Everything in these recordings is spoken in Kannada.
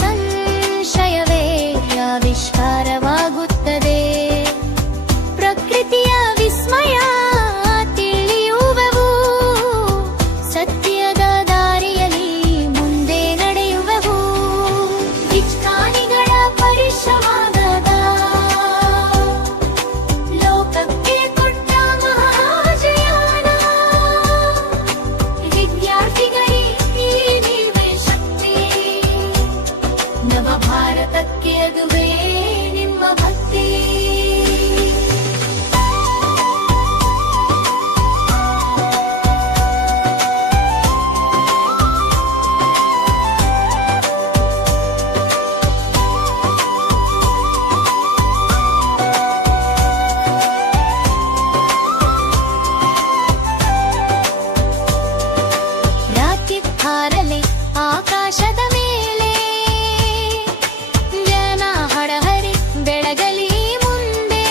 ಸಂಶಯವೇ ಆವಿಷ್ಕಾರವಾಗುತ್ತದೆ. ಪ್ರಕೃತಿಯ ವಿಸ್ಮಯ ತಿಳಿಯುವೆವು, ಸತ್ಯದ ದಾರಿಯಲ್ಲಿ ಮುಂದೆ ನಡೆಯುವೆವು. ವಿಜ್ಞಾನಿಗಳ ಪರಿಶ್ರಮದ ಲೋಕಕ್ಕೆ ಕೊಟ್ಟ ಮಹಾಜಯಾನ, ವಿದ್ಯಾರ್ಥಿಗಳಿಗೆ ನೀವೇ ಶಕ್ತಿ, ನವ ಭಾರತಕ್ಕೆ ಅದುವೇ ನಿಮ್ಮ ಭಕ್ತಿ. ರಾಕೆಟ್ ಹಾರಲಿ ಆಕಾಶದ ಮೇಲೆ, ಜನ ಹಡಹರಿ ಬೆಳಗಲಿ ಮುಂದೆ.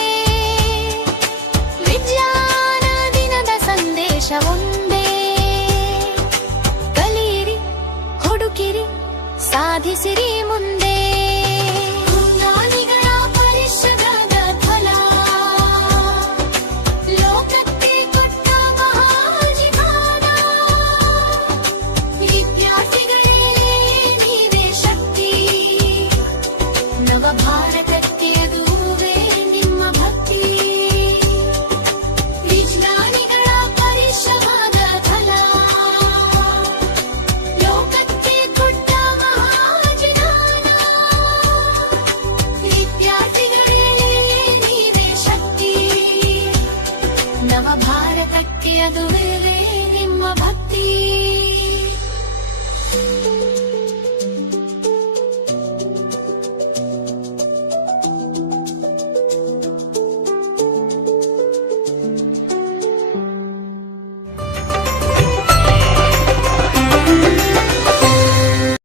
ವಿಜ್ಞಾನ ದಿನದ ಸಂದೇಶ ಒಂದೇ, ಕಲಿಯಿರಿ ಹುಡುಕಿರಿ ಸಾಧಿಸಿರಿ